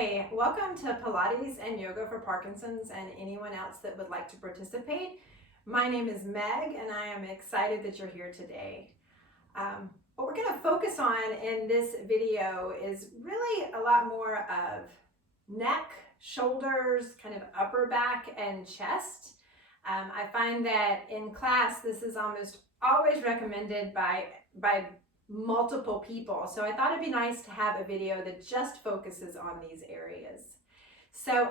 Hi, welcome to Pilates and Yoga for Parkinson's and anyone else that would like to participate. My name is Meg and I am excited that you're here today. What we're going to focus on in this video is really a lot more of neck, shoulders, kind of upper back and chest. I find that in class this is almost always recommended by multiple people. So I thought it'd be nice to have a video that just focuses on these areas. So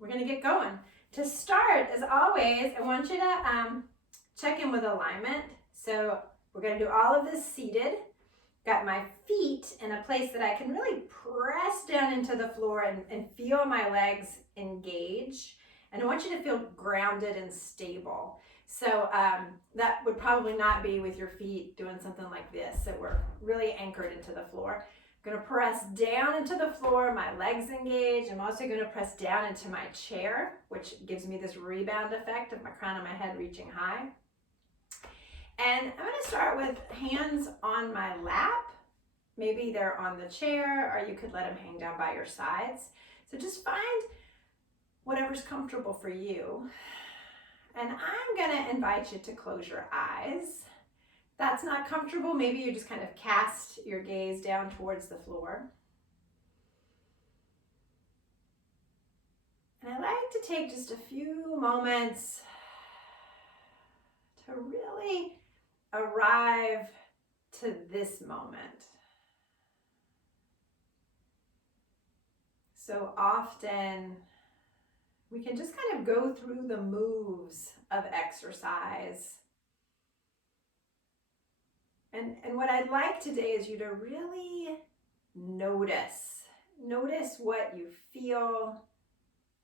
we're gonna get going. To start, as always, I want you to check in with alignment. So we're gonna do all of this seated. Got my feet in a place that I can really press down into the floor and feel my legs engage. And I want you to feel grounded and stable. So that would probably not be with your feet doing something like this. So we're really anchored into the floor. I'm gonna press down into the floor, my legs engaged. I'm also gonna press down into my chair, which gives me this rebound effect of my crown of my head reaching high. And I'm gonna start with hands on my lap. Maybe they're on the chair, or you could let them hang down by your sides. So just find whatever's comfortable for you. And I'm gonna invite you to close your eyes. If that's not comfortable, maybe you just kind of cast your gaze down towards the floor. And I like to take just a few moments to really arrive to this moment. So often, we can just kind of go through the moves of exercise. And what I'd like today is you to really notice what you feel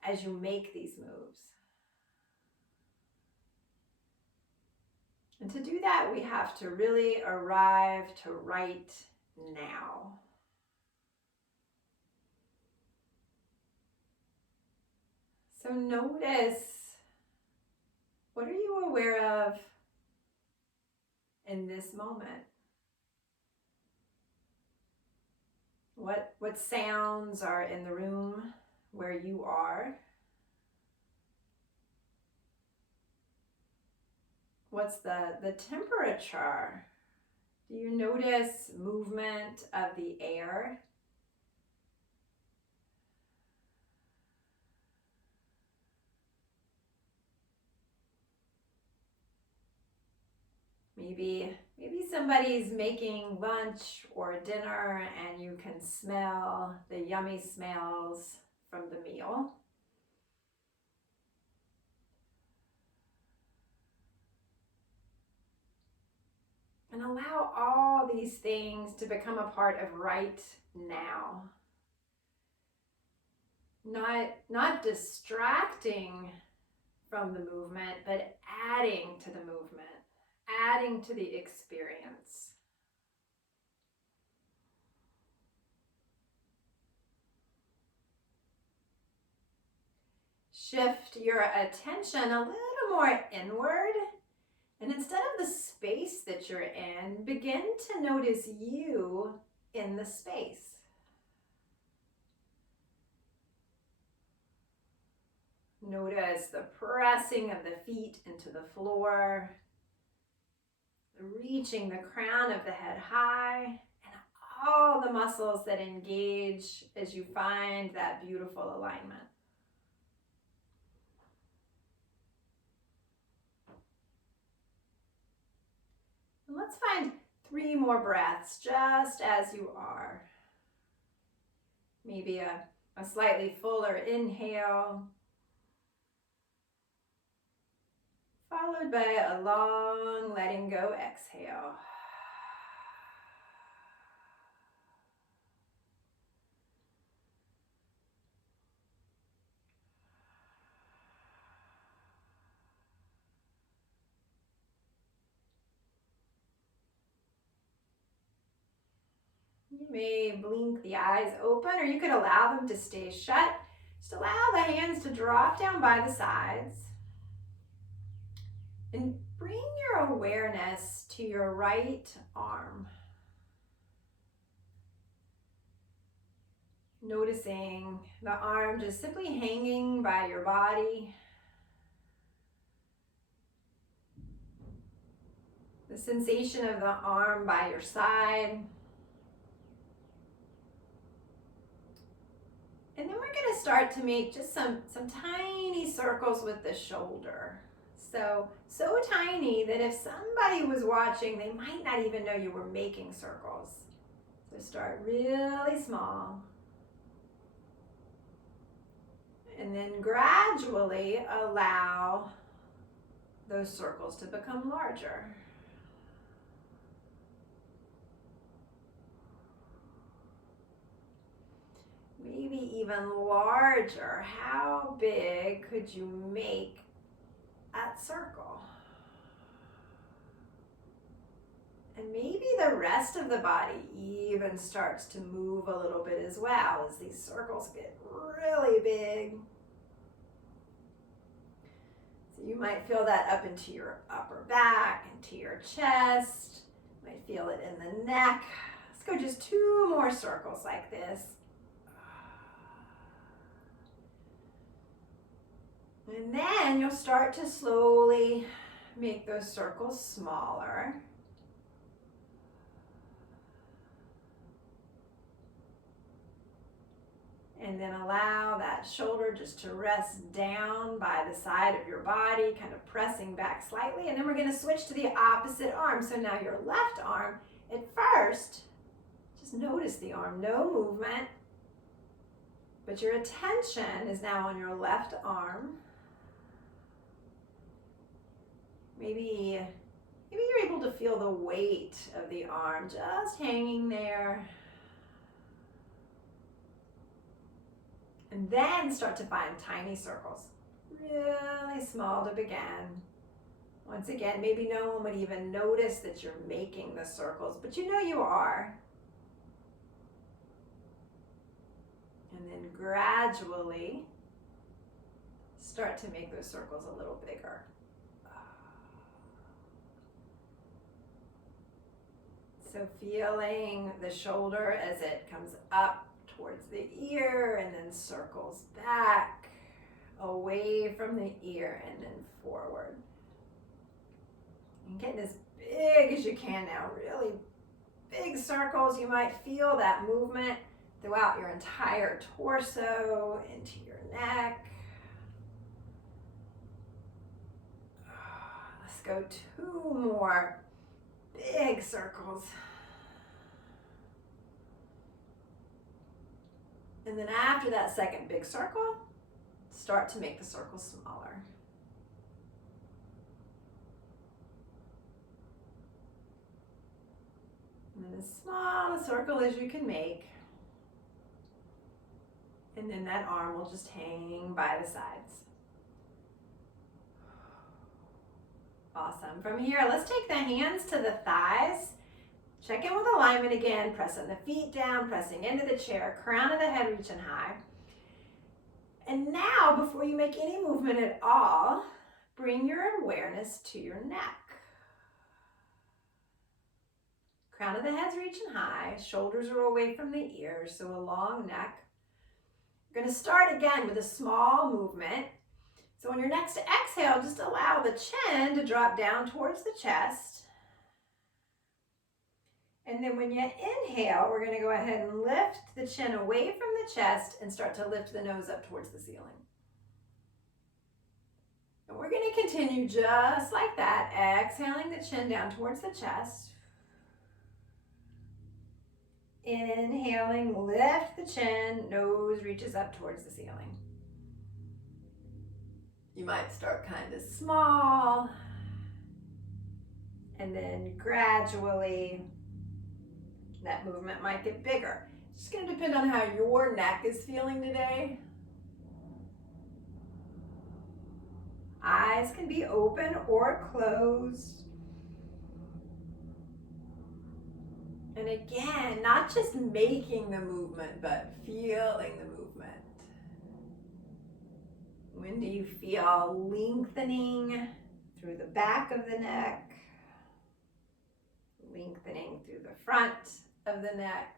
as you make these moves. And to do that, we have to really arrive to right now. So notice, what are you aware of in this moment? What sounds are in the room where you are? What's the temperature? Do you notice movement of the air? Maybe somebody's making lunch or dinner and you can smell the yummy smells from the meal. And allow all these things to become a part of right now. Not distracting from the movement, but adding to the movement. Adding to the experience. Shift your attention a little more inward, and instead of the space that you're in, begin to notice you in the space. Notice the pressing of the feet into the floor, reaching the crown of the head high, and all the muscles that engage as you find that beautiful alignment. And let's find 3 more breaths just as you are. Maybe a slightly fuller inhale, followed by a long letting go exhale. You may blink the eyes open, or you could allow them to stay shut. Just allow the hands to drop down by the sides. And bring your awareness to your right arm. Noticing the arm just simply hanging by your body. The sensation of the arm by your side. And then we're going to start to make just some tiny circles with the shoulder. So tiny that if somebody was watching, they might not even know you were making circles. So start really small. And then gradually allow those circles to become larger. Maybe even larger. How big could you make that circle? And maybe the rest of the body even starts to move a little bit as well as these circles get really big. So you might feel that up into your upper back, into your chest. You might feel it in the neck. Let's go just 2 more circles like this. And then you'll start to slowly make those circles smaller. And then allow that shoulder just to rest down by the side of your body, kind of pressing back slightly. And then we're going to switch to the opposite arm. So now your left arm, at first, just notice the arm, no movement. But your attention is now on your left arm. Maybe you're able to feel the weight of the arm just hanging there. And then start to find tiny circles, really small to begin. Once again, maybe no one would even notice that you're making the circles, but you know you are. And then gradually start to make those circles a little bigger. So feeling the shoulder as it comes up towards the ear and then circles back, away from the ear and then forward. And getting as big as you can now, really big circles. You might feel that movement throughout your entire torso, into your neck. Let's go 2 more big circles. And then after that second big circle, start to make the circles smaller. And then as small a circle as you can make. And then that arm will just hang by the sides. Awesome. From here, let's take the hands to the thighs. Check in with alignment again, pressing the feet down, pressing into the chair, crown of the head reaching high. And now, before you make any movement at all, bring your awareness to your neck. Crown of the head's reaching high, shoulders are away from the ears, so a long neck. You're going to start again with a small movement. So on your next exhale, just allow the chin to drop down towards the chest. And then when you inhale, we're going to go ahead and lift the chin away from the chest and start to lift the nose up towards the ceiling. And we're going to continue just like that, exhaling the chin down towards the chest. Inhaling, lift the chin, nose reaches up towards the ceiling. You might start kind of small, and then gradually that movement might get bigger. It's just going to depend on how your neck is feeling today. Eyes can be open or closed. And again, not just making the movement, but feeling the movement. When do you feel lengthening through the back of the neck? Lengthening through the front of the neck.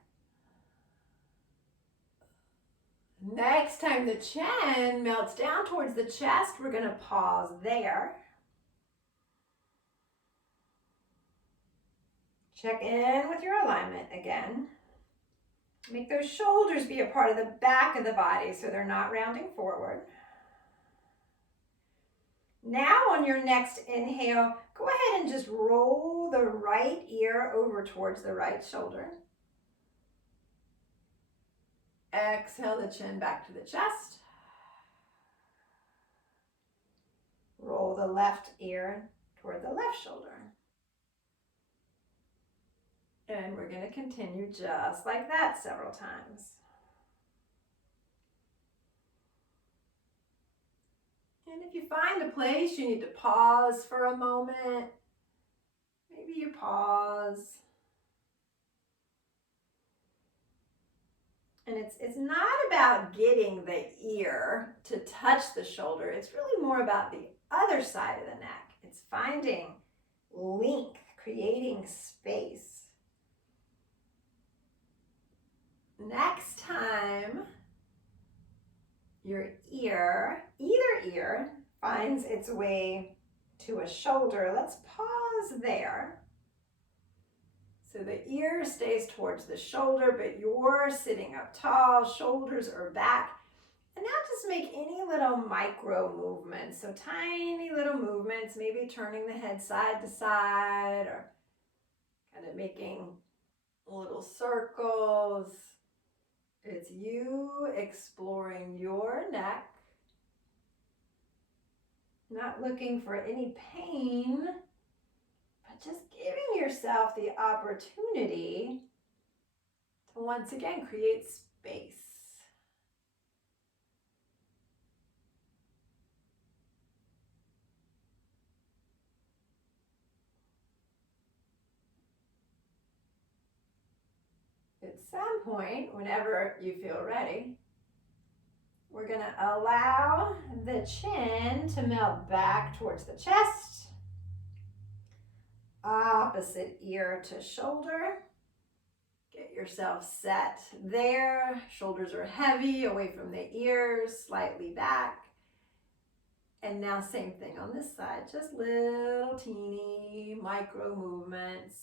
Next time the chin melts down towards the chest, we're going to pause there. Check in with your alignment again. Make those shoulders be a part of the back of the body so they're not rounding forward. Now on your next inhale, go ahead and just roll the right ear over towards the right shoulder. Exhale the chin back to the chest. Roll the left ear toward the left shoulder. And we're going to continue just like that several times. And if you find a place you need to pause for a moment, maybe you pause. And it's not about getting the ear to touch the shoulder. It's really more about the other side of the neck. It's finding length, creating space. Next time your ear, either ear, finds its way to a shoulder, let's pause there. So the ear stays towards the shoulder, but you're sitting up tall, shoulders are back. And now just make any little micro movements. So tiny little movements, maybe turning the head side to side or kind of making little circles. It's you exploring your neck, not looking for any pain, but just giving yourself the opportunity to once again create space. At some point, whenever you feel ready, we're going to allow the chin to melt back towards the chest. Opposite ear to shoulder. Get yourself set there. Shoulders are heavy, away from the ears, slightly back. And now same thing on this side, just little teeny micro movements.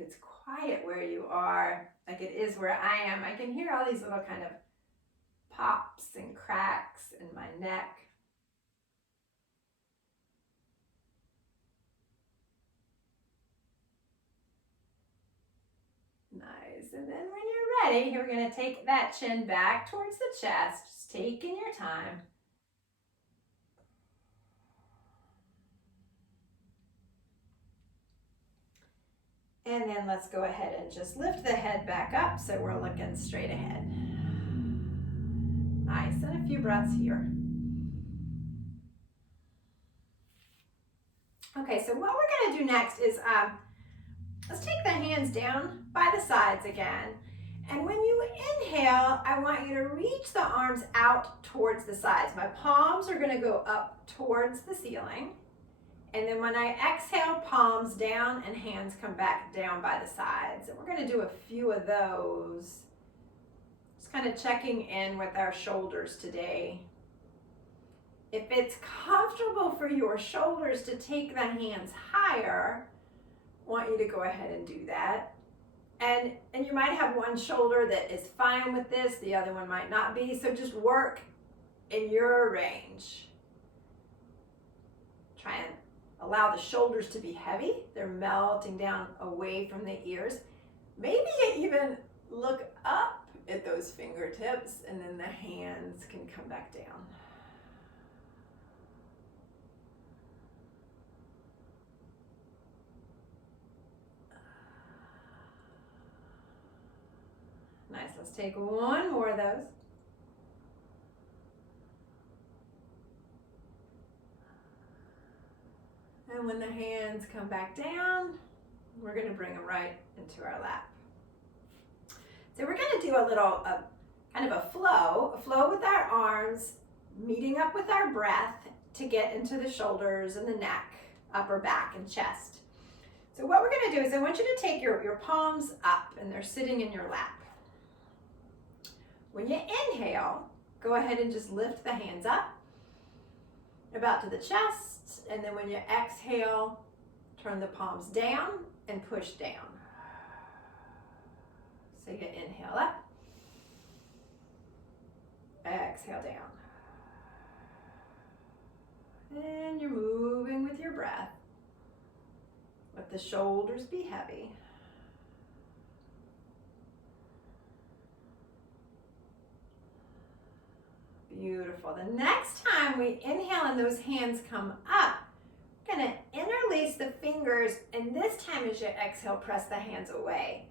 If it's quiet where you are, like it is where I am, I can hear all these little kind of pops and cracks in my neck. Nice. And then when you're ready, you're going to take that chin back towards the chest, just taking your time. And then let's go ahead and just lift the head back up so we're looking straight ahead. Nice, and a few breaths here. Okay, so what we're going to do next is let's take the hands down by the sides again. And when you inhale, I want you to reach the arms out towards the sides. My palms are going to go up towards the ceiling. And then when I exhale, palms down and hands come back down by the sides. And we're going to do a few of those. Just kind of checking in with our shoulders today. If it's comfortable for your shoulders to take the hands higher, I want you to go ahead and do that. And you might have one shoulder that is fine with this, the other one might not be. So just work in your range. Try and allow the shoulders to be heavy. They're melting down away from the ears. Maybe even look up at those fingertips and then the hands can come back down. Nice, let's take one more of those. And when the hands come back down, we're going to bring them right into our lap. So we're going to do a little kind of a flow with our arms, meeting up with our breath to get into the shoulders and the neck, upper back and chest. So what we're we're gonna do is I want you to take your palms up and they're sitting in your lap. When you inhale, go ahead and just lift the hands up about to the chest, and then when you exhale, turn the palms down and push down. So you inhale up, exhale down. And you're moving with your breath. Let the shoulders be heavy. Beautiful. The next time we inhale and those hands come up, we're going to interlace the fingers, and this time as you exhale, press the hands away.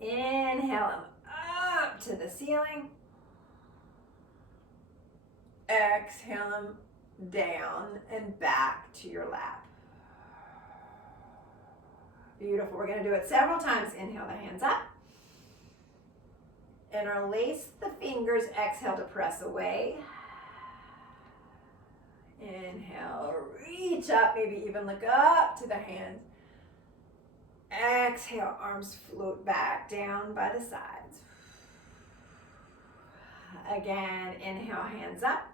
Inhale them up to the ceiling. Exhale them down and back to your lap. Beautiful. We're going to do it several times. Inhale the hands up. Interlace the fingers. Exhale to press away. Inhale, reach up, maybe even look up to the hands. Exhale, arms float back down by the sides. Again, inhale, hands up.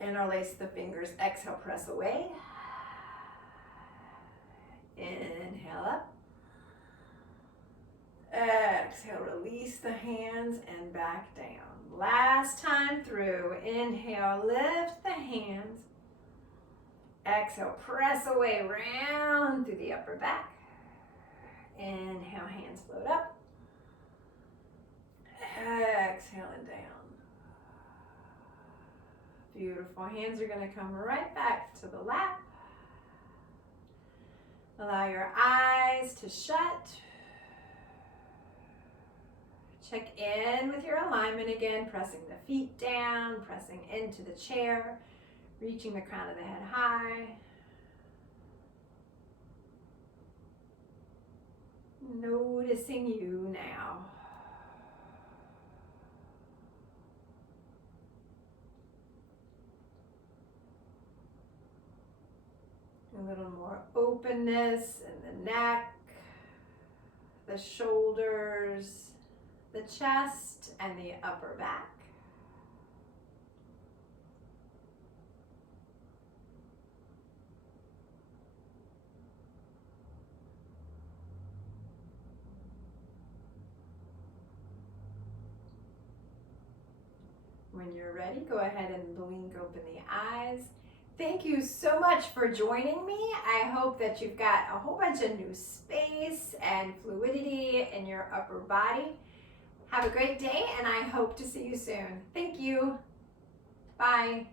Interlace the fingers. Exhale, press away. Inhale up. Exhale, release the hands and back down. Last time through. Inhale, lift the hands. Exhale, press away, round through the upper back. Inhale, hands float up. Exhale and down. Beautiful. Hands are going to come right back to the lap. Allow your eyes to shut. Check in with your alignment again, pressing the feet down, pressing into the chair, reaching the crown of the head high. Noticing you now. A little more openness in the neck, the shoulders, the chest, and the upper back. When you're ready, go ahead and blink open the eyes. Thank you so much for joining me. I hope that you've got a whole bunch of new space and fluidity in your upper body. Have a great day, and I hope to see you soon. Thank you. Bye.